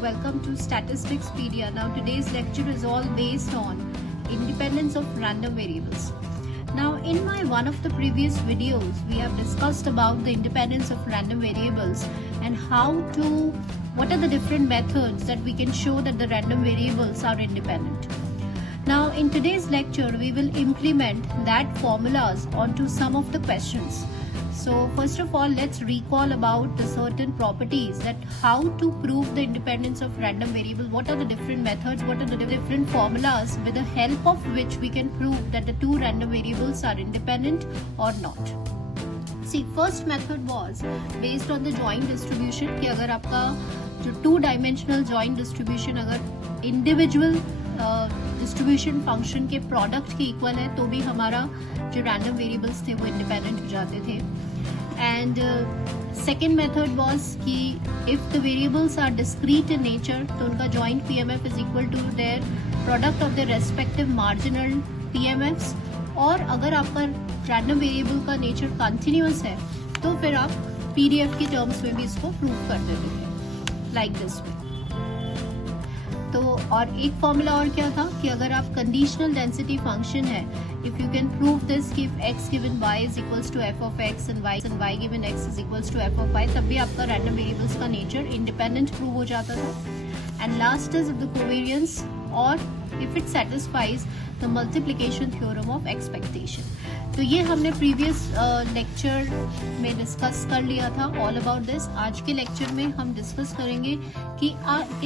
welcome to Statisticspedia. Now today's lecture is all based on independence of random variables. Now in one of the previous videos we have discussed about the independence of random variables and what are the different methods that we can show that the random variables are independent. Now in today's lecture we will implement that formulas onto some of the questions. So first of all, let's recall about the certain properties, that how to prove the independence of random variable, what are the different methods, what are the different formulas with the help of which we can prove that the two random variables are independent or not. See, first method was based on the joint distribution कि अगर आपका जो two dimensional joint distribution अगर individual distribution function के product के equal है तो भी हमारा जो रैंडम वेरिएबल्स थे वो इंडिपेंडेंट हो जाते थे. एंड सेकेंड मेथड वाज कि if the variables are discrete in nature तो उनका joint PMF is equal to their product of the respective marginal PMFs. और अगर आपका रैंडम वेरिएबल का नेचर कंटिन्यूअस है तो फिर आप पीडीएफ की टर्म्स में भी इसको प्रूव कर देते थे लाइक दिस वे. तो और एक फॉर्मूला और क्या था कि अगर आप कंडीशनल डेंसिटी फंक्शन है, if you can prove this कि x given y is equals to f of x and y given x is equals to f of y, तब भी आपका रैंडम वेरिएबल्स का नेचर इंडिपेंडेंट प्रूव हो जाता था. And last is the covariance और if it satisfies the multiplication theorem of expectation. तो ये हमने प्रीवियस लेक्चर में डिस्कस कर लिया था ऑल अबाउट दिस. आज के लेक्चर में हम डिस्कस करेंगे कि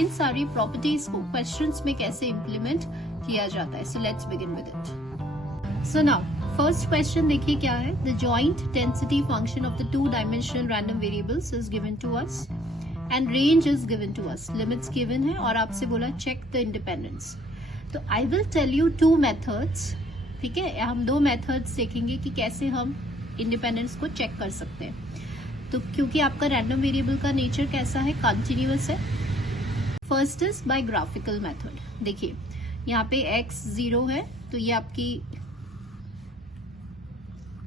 इन सारी प्रॉपर्टीज को क्वेश्चंस में कैसे इम्प्लीमेंट किया जाता है. So let's begin with it. So now first question देखिए क्या है. The joint density function of the two dimensional random variables is given to us and range is given to us. Limits given है और आपसे बोला check the independence. तो I will tell you two methods. ठीक है, हम दो methods देखेंगे कि कैसे हम इंडिपेंडेंस को चेक कर सकते हैं. तो क्योंकि आपका रैंडम वेरिएबल का नेचर कैसा है, कंटिन्यूअस है. First is by graphical method. देखिए यहाँ पे x 0 है तो ये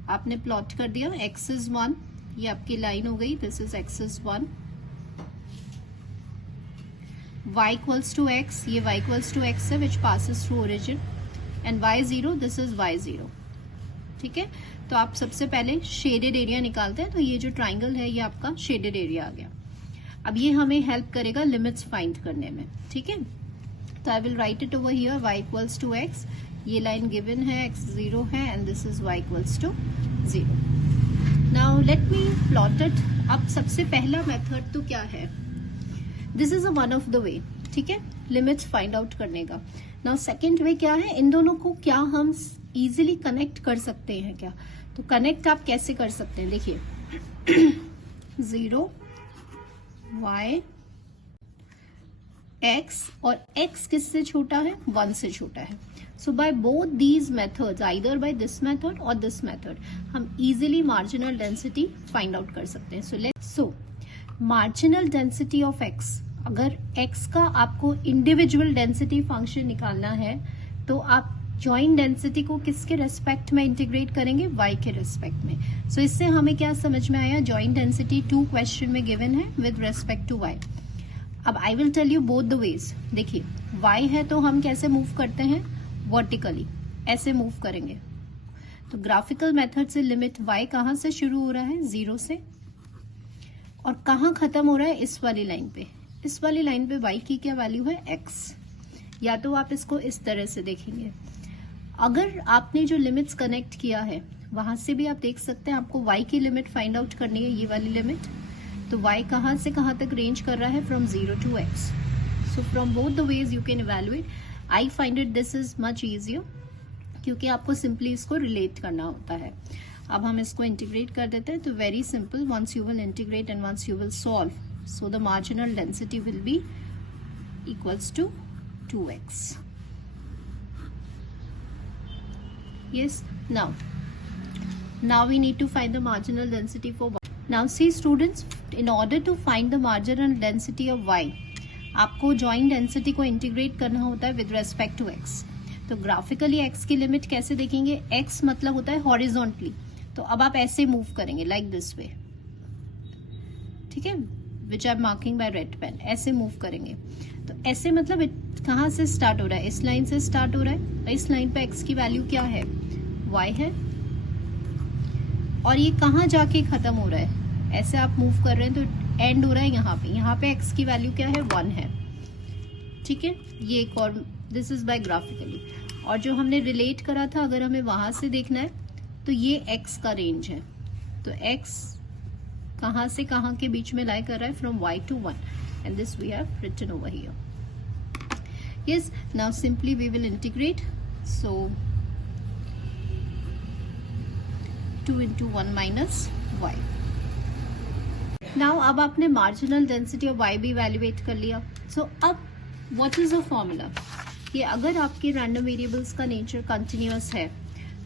आपने प्लॉट कर दिया. x इज 1, ये आपकी लाइन हो गई. This is x is 1. y equals to x, ये y इक्वल्स टू x है which passes through origin. And y 0, this is y 0. ठीक है, तो आप सबसे पहले शेडेड एरिया निकालते हैं. तो ये जो ट्राइंगल है ये आपका शेडेड एरिया आ गया. अब ये हमें हेल्प करेगा लिमिट्स फाइंड करने में. ठीक है, तो I will write it over here. y equals to x, ये लाइन गिवन है, x 0 है and this is y equals to 0. Now let me plot it. अब सबसे पहला मेथड तो क्या है, this is one of the way. ठीक है, लिमिट्स फाइंड आउट करने का. नाउ सेकेंड वे क्या है, इन दोनों को क्या हम इजीली कनेक्ट कर सकते हैं क्या. तो कनेक्ट आप कैसे कर सकते हैं, देखिए 0 y x और x किससे छोटा है, 1 से छोटा है. So by both these methods, either by this method और दिस मेथड, हम easily marginal density find out कर सकते हैं. So marginal density of x, अगर x का आपको इंडिविजुअल डेंसिटी फंक्शन निकालना है तो आप जॉइंट डेंसिटी को किसके रेस्पेक्ट में इंटीग्रेट करेंगे, y के रेस्पेक्ट में. सो इससे हमें क्या समझ में आया, जॉइंट डेंसिटी 2 क्वेश्चन में गिवन है विद रेस्पेक्ट टू y. अब I will tell you both the ways. देखिए y है तो हम कैसे मूव करते हैं, वर्टिकली ऐसे मूव करेंगे. तो ग्राफिकल मेथड से लिमिट y कहां से शुरू हो रहा है, 0 से, और कहां खत्म हो रहा है, इस वाली लाइन पे. इस वाली लाइन पे y की क्या वैल्यू है, x. या तो आप इसको इस तरह से देखेंगे. अगर आपने जो लिमिट्स कनेक्ट किया है वहां से भी आप देख सकते हैं आपको y की लिमिट फाइंड आउट करनी है, ये वाली लिमिट. तो y कहां से कहां तक रेंज कर रहा है, from 0 to x. So from both the ways you can evaluate. I find it this is much easier क्योंकि आपको सिंपली इसको रिलेट करना होता है. अब हम इसको इंटीग्रेट कर देते हैं. तो very simple, once you will integrate and once you will solve, so the marginal density will be equals to 2x. Yes, now we need to find the marginal density for y. Now see students, in order to find the marginal density of y, आपको joint density को integrate करना होता है with respect to x. तो graphically x की limit कैसे देखेंगे, x मतलब होता है हॉरिजॉन्टली. तो अब आप ऐसे मूव करेंगे लाइक दिस वे. ठीक है, which I am marking by red pen, ऐसे मूव करेंगे। तो ऐसे मतलब कहाँ से स्टार्ट हो रहा है, इस लाइन से स्टार्ट हो रहा है। इस लाइन पे x की वैल्यू क्या है, y है, और ये कहाँ जाके खत्म हो रहा है, ऐसे आप मूव कर रहे हैं तो एंड हो रहा है यहाँ पे। यहाँ पे x की वैल्यू क्या है, 1 है, ठीक है। ये एक और, दिस इज बाय ग्राफिकली। और जो हमने रिलेट करा था, अगर हमें वहां से देखना है तो ये x का रेंज है। तो x कहाँ से कहाँ के बीच में लाई कर रहा है, from y to 1, and this we have written over here. Yes, now simply we will integrate. So 2 into 1 minus y। नाउ अब आपने मार्जिनल डेंसिटी ऑफ y भी इवैल्यूएट कर लिया। सो अब व्हाट इज द फॉर्मूला, कि अगर आपके रैंडम वेरिएबल्स का नेचर कंटिन्यूअस है,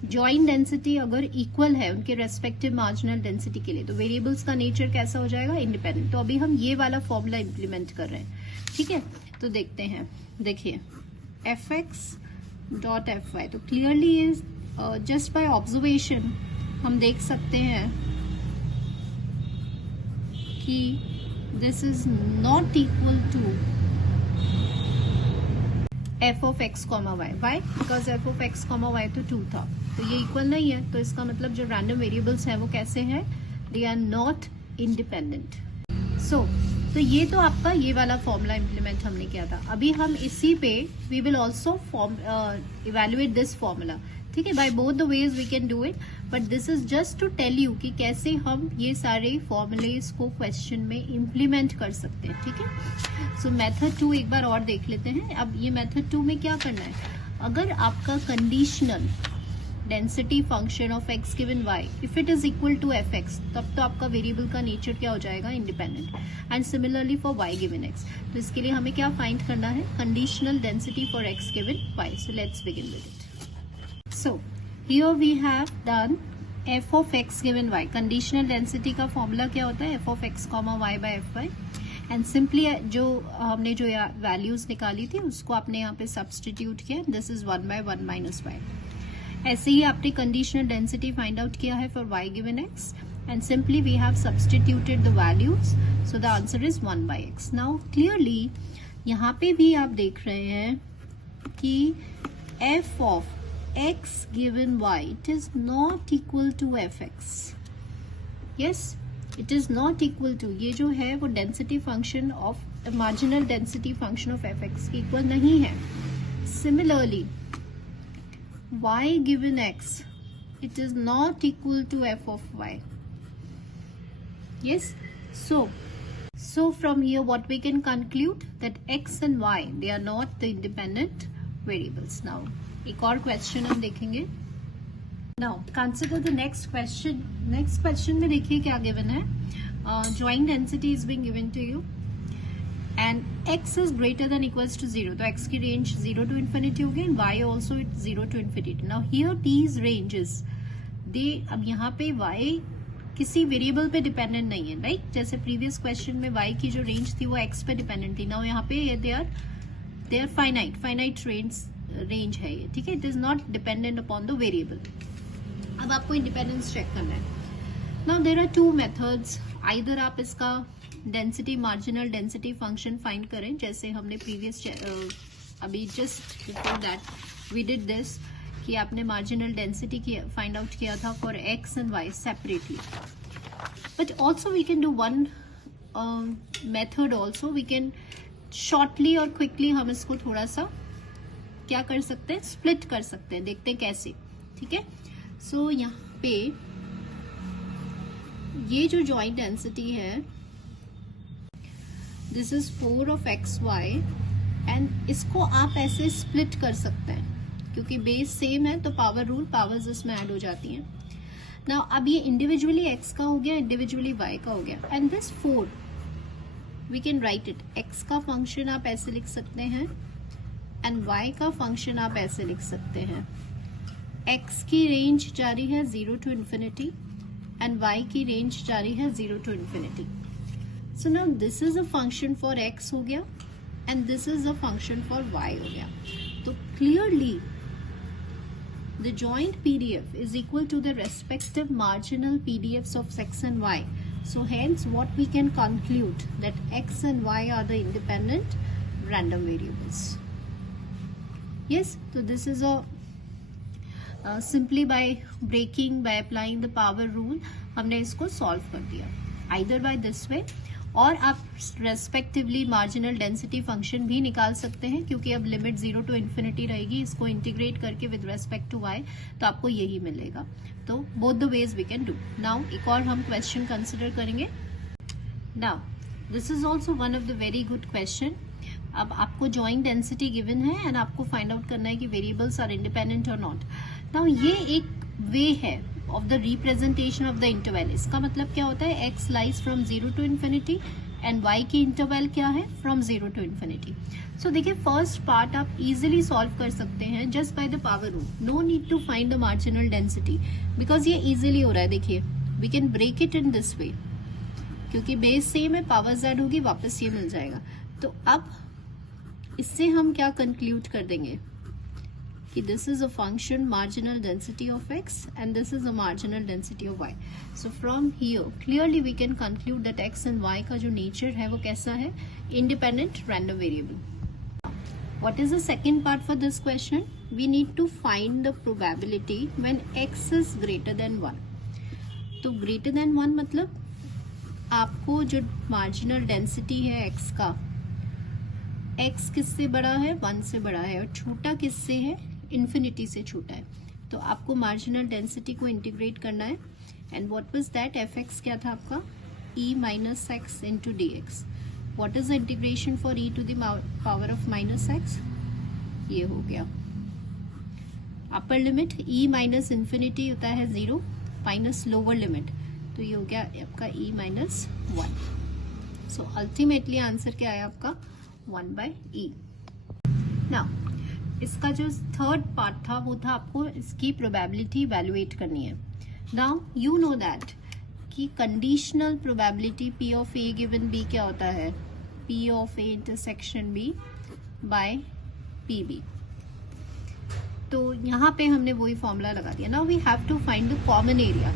जॉइंट डेंसिटी अगर इक्वल है उनके रेस्पेक्टिव मार्जिनल डेंसिटी के लिए, तो वेरिएबल्स का नेचर कैसा हो जाएगा, इंडिपेंडेंट। तो अभी हम ये वाला फॉर्मूला इंप्लीमेंट कर रहे हैं, ठीक है। तो देखते हैं, देखिए fx डॉट fy, तो clearly is just by observation हम देख सकते हैं कि this is not equal to f of x, y। Why? Because f of x, y तो 2 था, तो ये इक्वल नहीं है। तो इसका मतलब जो रैंडम वेरिएबल्स हैं वो कैसे हैं, दे आर नॉट इंडिपेंडेंट। तो ये तो आपका ये वाला फॉर्मूला इंप्लीमेंट हमने किया था। अभी हम इसी पे we will also evaluate this formula, ठीक है। By both the ways we can do it, but this is just to tell you कि कैसे हम ये सारे फॉर्मूलेस को क्वेश्चन में इम्प्लीमेंट कर सकते हैं, ठीक है। सो मेथड 2 एक बार और देख लेते हैं। अब ये मेथड 2 में क्या करना है, अगर आपका conditional density function of x given y if it is equal to fx, तब तो आपका वेरिएबल का नेचर क्या हो जाएगा, independent. And similarly for y given x, तो इसके लिए हमें क्या फाइंड करना है, conditional density for x given y। So let's begin with it. So here we have done f of x given y। Conditional density का formula क्या होता है, f of x, y by fy। And simply जो हमने जो values निकाली थी उसको आपने यहाँ पे सब्सटीट्यूट किया, this is 1 by 1 minus y। ऐसे ही आपने कंडीशनल डेंसिटी फाइंड आउट किया है for y given x, and simply we have substituted the values, so the answer is 1 by x। Now clearly यहाँ पे भी आप देख रहे हैं कि f of x given y, it is not equal to fx। yes, it is not equal to, ये जो है वो density function of marginal density function of fx की इक्वल नहीं है। Similarly y given x, it is not equal to f of y। yes, so from here what we can conclude that x and y, they are not the independent variables। now एक और question हम देखेंगे। Now consider the next question. Next question में देखिए क्या given है, joint density is being given to you and x is greater than equals to 0, तो x की रेंज 0 टू इन्फिनिटी होगी and y also 0 to infinity. Now here these ranges, they, अब यहाँ पे y किसी वेरिएबल पे dependent नहीं है, राइट। जैसे प्रीवियस क्वेश्चन में y की जो रेंज थी वो x पे डिपेंडेंट थी। नाउ यहाँ पे दे आर फाइनाइट रेंज है ये, ठीक है। It is not dependent upon the variable. अब आपको इंडिपेंडेंस चेक करना है। Now there are 2 methods, either आप इसका density, marginal density function find करें, जैसे हमने प्रीवियस अभी just before that we did this, कि आपने मार्जिनल डेंसिटी फाइंड आउट किया था for x and y separately. But also we can do one method also, we can shortly और quickly हम इसको थोड़ा सा क्या कर सकते हैं, स्प्लिट कर सकते हैं। देखते हैं कैसे, ठीक है। सो यहाँ पे ये जो जॉइंट डेंसिटी है, this is 4 of xy, and इसको आप ऐसे स्प्लिट कर सकते हैं क्योंकि बेस सेम है, तो पावर रूल, पावर्स इसमें ऐड हो जाती हैं। नाउ अब ये इंडिविजुअली x का हो गया, इंडिविजुअली y का हो गया, and this 4 we can write it. x का फंक्शन आप ऐसे लिख सकते हैं एंड y का फंक्शन आप ऐसे लिख सकते हैं। x की रेंज जा रही है 0 टू इन्फिनिटी एंड y की रेंज जा रही है 0 to infinity. So now this is a function for x हो गया and this is a function for y हो गया। तो clearly the joint PDF is equal to the respective marginal PDFs of x and y So hence what we can conclude that x and y are the independent random variables. Yes, so this is a simply by applying the power rule हमने इसको solve कर दिया. Either by this way, और आप respectively marginal density function भी निकाल सकते हैं, क्योंकि अब लिमिट 0 to इन्फिनिटी रहेगी. इसको इंटीग्रेट करके विद रेस्पेक्ट टू y तो आपको यही मिलेगा. तो both the ways we can do. Now एक और हम क्वेश्चन कंसिडर करेंगे. Now this is also one of the very good question. अब आपको जॉइंट डेंसिटी गिवन है एंड आपको फाइंड आउट करना है कि वेरिएबल्स आर इंडिपेंडेंट और नॉट. नाउ ये एक वे है of the representation of the interval. इसका मतलब क्या होता है, x lies from 0 to infinity and y की interval क्या है, from 0 to infinity. So देखिए फर्स्ट पार्ट आप easily solve कर सकते हैं just by the power rule. No need to find the marginal density because ये easily हो रहा है. देखिए we can break it in this way, क्योंकि बेस सेम है, पावर z होगी, वापस ये मिल जाएगा. तो अब इससे हम क्या कंक्लूड कर देंगे कि this is a function marginal density of x and this is a marginal density of y. So from here clearly we can conclude that x and y का जो nature है वो कैसा है, independent random variable. What is the second part for this question? We need to find the probability when x is greater than 1. तो greater than 1 मतलब आपको जो marginal density है x का, x किससे बड़ा है, 1 से बड़ा है, और छोटा किससे है, इन्फिनिटी से छोटा है. तो आपको मार्जिनल डेंसिटी को इंटीग्रेट करना है. And what was that, f x क्या था आपका, e minus x into d x. What is the integration for e to the power of minus x, ये हो गया. Upper limit e minus infinity होता है 0 माइनस लोअर लिमिट, तो ये हो गया आपका e minus 1. So ultimately answer क्या आया आपका, 1/e. नाउ इसका जो थर्ड पार्ट था वो था आपको इसकी प्रोबेबिलिटी इवैल्यूएट करनी है. नाउ यू नो दैट कि conditional probability p of a given b क्या होता है, p of a intersection b by pb. तो यहाँ पे हमने वही फॉर्मूला लगा दिया. Now we have to find the common area.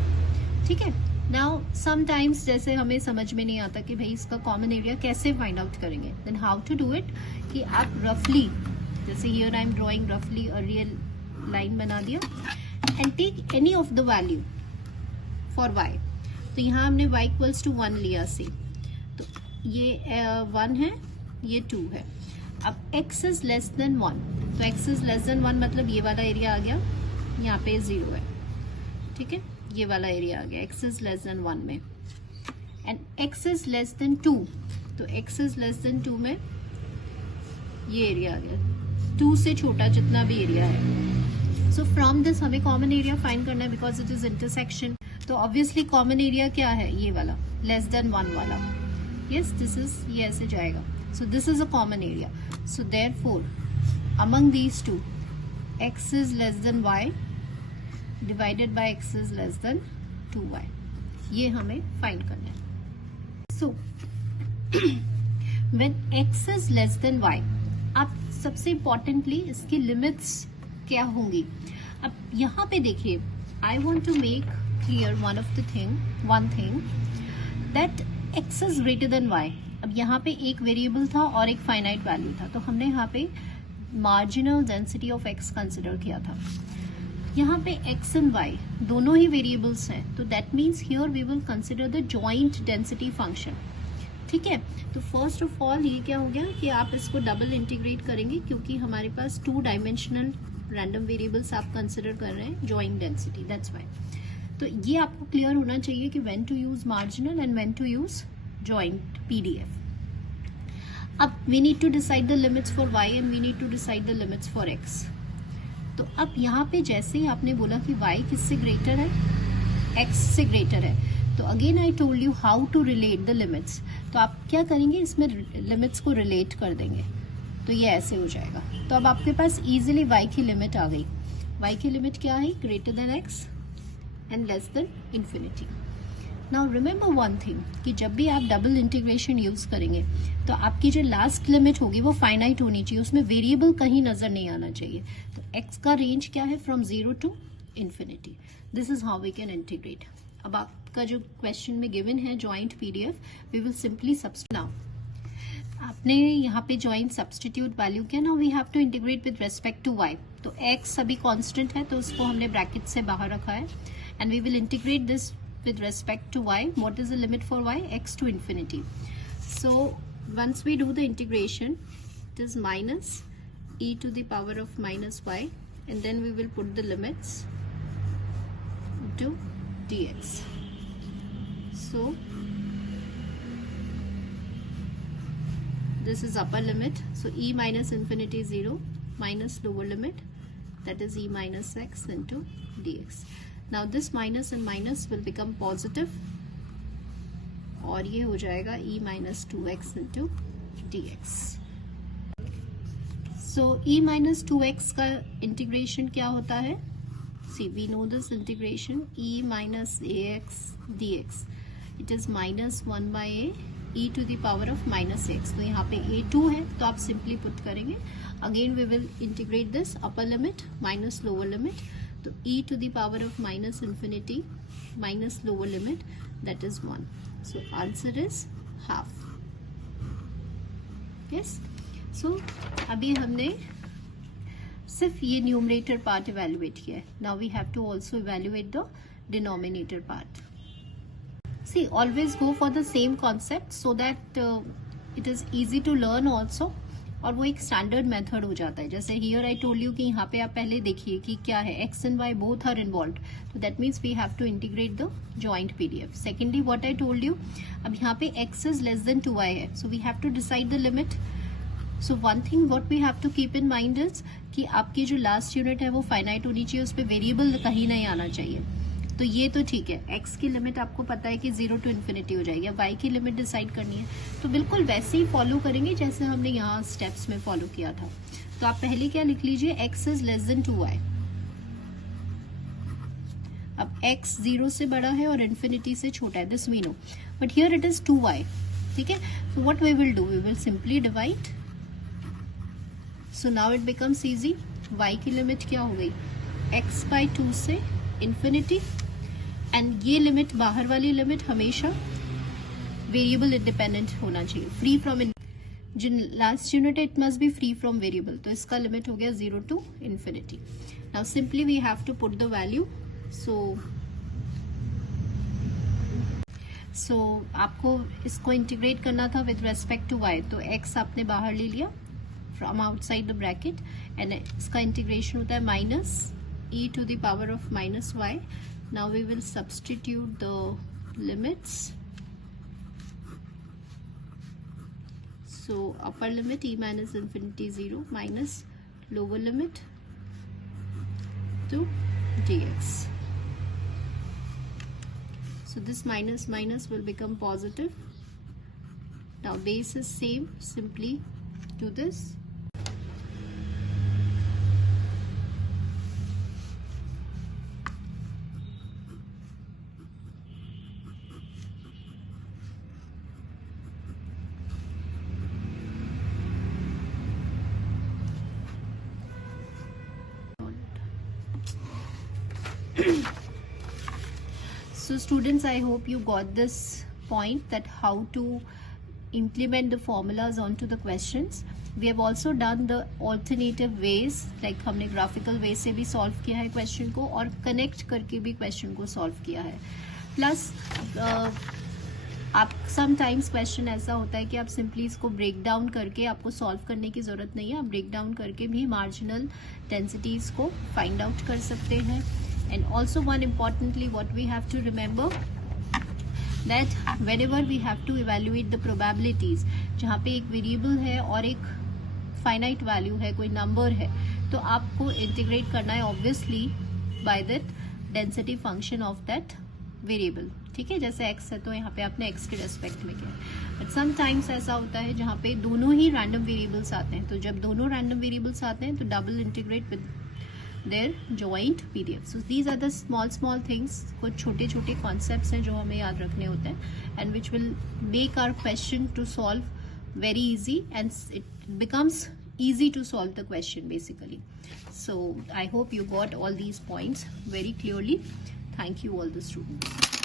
ठीक है. नाउ समटाइम्स जैसे हमें समझ में नहीं आता कि भाई इसका कॉमन एरिया कैसे फाइंड आउट करेंगे, then how to do it, कि आप रफली जैसे हियर आई एम ड्रॉइंग रफली अ रियल लाइन बना दिया and take any of the value for y. तो यहाँ हमने y इक्वल्स टू 1 लिया से, तो ये 1 है, ये 2 है. अब x इज लेस देन 1, तो x इज लेस देन 1 मतलब ये वाला एरिया आ गया, यहाँ पे 0 है. ठीक है, ये वाला एरिया आ गया x इज लेस देन 1 में. And x is less then 2, तो x इज लेस देन 2 में ये एरिया आ गया, 2 से छोटा जितना भी एरिया है. सो फ्रॉम दिस हमें कॉमन एरिया फाइंड करना है बिकॉज इट इज इंटरसेक्शन. तो ऑब्वियसली कॉमन एरिया क्या है, ये वाला लेस देन 1 वाला. यस, दिस इज, ये ऐसे जाएगा. So this is a common area. So therefore among these two x is less then y divided by x is less than 2y. ये हमें फाइंड करना है. So when x is less then y, आप सबसे importantly इसकी limits क्या होंगी. अब यहाँ पे देखिए, I want to make clear one thing that x is greater than y. अब यहाँ पे एक वेरिएबल था और एक फाइनाइट वैल्यू था, तो हमने यहाँ पे marginal density of x consider किया था. यहाँ पे x एंड y दोनों ही वेरिएबल्स हैं, तो that means here we will consider the joint density function. ठीक है. तो फर्स्ट ऑफ ऑल ये क्या हो गया कि आप इसको डबल इंटीग्रेट करेंगे, क्योंकि हमारे पास 2 डायमेंशनल रैंडम वेरिएबल्स आप कंसिडर कर रहे हैं जॉइंट डेंसिटी, दैट्स व्हाई. तो ये आपको क्लियर होना चाहिए कि when to use marginal and when to use joint PDF. अब we need to decide the limits for y and we need to decide the limits for x. तो अब यहाँ पे जैसे ही आपने बोला कि y किससे ग्रेटर है, x से ग्रेटर है, तो again I told you how to relate the limits. तो आप क्या करेंगे, इसमें लिमिट्स को रिलेट कर देंगे, तो ये ऐसे हो जाएगा. तो अब आपके पास इजीली y की लिमिट आ गई. y की लिमिट क्या है, greater than x and less than infinity. Now remember one thing कि जब भी आप डबल इंटीग्रेशन यूज करेंगे तो आपकी जो लास्ट लिमिट होगी वो फाइनाइट होनी चाहिए, उसमें वेरिएबल कहीं नजर नहीं आना चाहिए. तो x का रेंज क्या है, from 0 to infinity. This is how we can integrate. अब आपका जो क्वेश्चन में गिवन है joint PDF, we will simply now आपने यहाँ पे जॉइंट सब्सटीट्यूट वैल्यू किया, now we have to integrate with respect to y। तो x अभी कांस्टेंट है तो उसको हमने ब्रैकेट से बाहर रखा है, and we will integrate this with respect to y. What is the limit for y? X to infinity. So once we do the integration, it is minus e to the power of minus y, and then we will put the limits to dx. So this is upper limit, so e minus infinity 0 minus lower limit, that is e minus x into dx. Now this minus and minus will become positive, और ये हो जाएगा e minus 2x into dx. So e minus 2x का integration क्या होता है? See, we know this integration, e minus ax dx. It is minus 1 by a e to the power of minus x. तो यहाँ पे a 2 है तो आप सिंपली पुट करेंगे. Again we will integrate this upper limit minus lower limit. तो e to the power of minus infinity minus lower limit, that is 1. So answer is half. Yes. So अभी हमने सिर्फ ये numerator part evaluate किया है. Now we have to also evaluate the denominator part. See, always go for the same concept so that it is easy to learn also. और वो एक standard method हो जाता है. जैसे हियर आई टोल्ड यू कि यहाँ पे आप पहले देखिए कि क्या है, X and Y both are involve, तो that means we have to integrate the joint PDF. Secondly what I told you, अब यहाँ पे X is less than 2y है, so we have to decide the limit. So one thing what we have to keep in mind is कि आपकी जो last unit है वो finite होनी चाहिए, उस पर वेरिएबल कहीं नहीं आना चाहिए. तो ये तो ठीक है, x की लिमिट आपको पता है कि 0 टू इन्फिनिटी हो जाएगी. y की लिमिट डिसाइड करनी है तो बिल्कुल वैसे ही फॉलो करेंगे जैसे हमने यहाँ स्टेप्स में फॉलो किया था. तो आप पहले क्या लिख लीजिए, x is less than 2y. अब x 0 से बड़ा है और इन्फिनिटी से छोटा है, this we know, but here it is 2y. ठीक है, so what we will do, we will simply divide. So now it becomes easy. y की लिमिट क्या हो गई, x बाई 2 से इन्फिनिटी, एंड ये लिमिट, बाहर वाली लिमिट हमेशा वेरिएबल इंडिपेंडेंट होना चाहिए, फ्री फ्रॉम जो लास्ट यूनिट है it must be free from variable. तो इसका लिमिट हो गया 0 to infinity. Now simply we have to put the value. So आपको इसको इंटीग्रेट करना था विद रेस्पेक्ट टू y. तो x आपने बाहर ले लिया from outside the bracket, and इसका इंटीग्रेशन होता है minus e to the power of minus y. Now we will substitute the limits. So upper limit e minus infinity 0 minus lower limit to dx. So this minus minus will become positive. Now base is same, simply do this. So students, I hope you got this point, that how to implement the formulas onto the questions. We have also done the alternative ways, like हमने graphical way से भी solve किया है question को, और connect करके भी question को solve किया है. Plus आप sometimes question ऐसा होता है कि आप simply इसको break down करके, आपको solve करने की जरूरत नहीं है, आप break down करके भी marginal densities को find out कर सकते हैं. And also one importantly what we have to remember, that whenever we have to evaluate the probabilities, जहाँ पे एक variable है और एक finite value है, कोई number है, तो आपको integrate करना है obviously by that density function of that variable. ठीक है, जैसे x है तो यहाँ पे आपने x के रेस्पेक्ट में किया. बट समटाइम्स ऐसा होता है जहाँ पे दोनों ही रैंडम वेरिएबल्स आते हैं, तो जब दोनों रैंडम वेरिएबल्स आते हैं तो double integrate with their joint PDF. So these are the small things, कुछ छोटे छोटे कॉन्सेप्ट्स हैं जो हमें याद रखने होते हैं, and which will make our question to solve very easy, and it becomes easy to solve the question basically. So I hope you got all these points very clearly. Thank you all the students.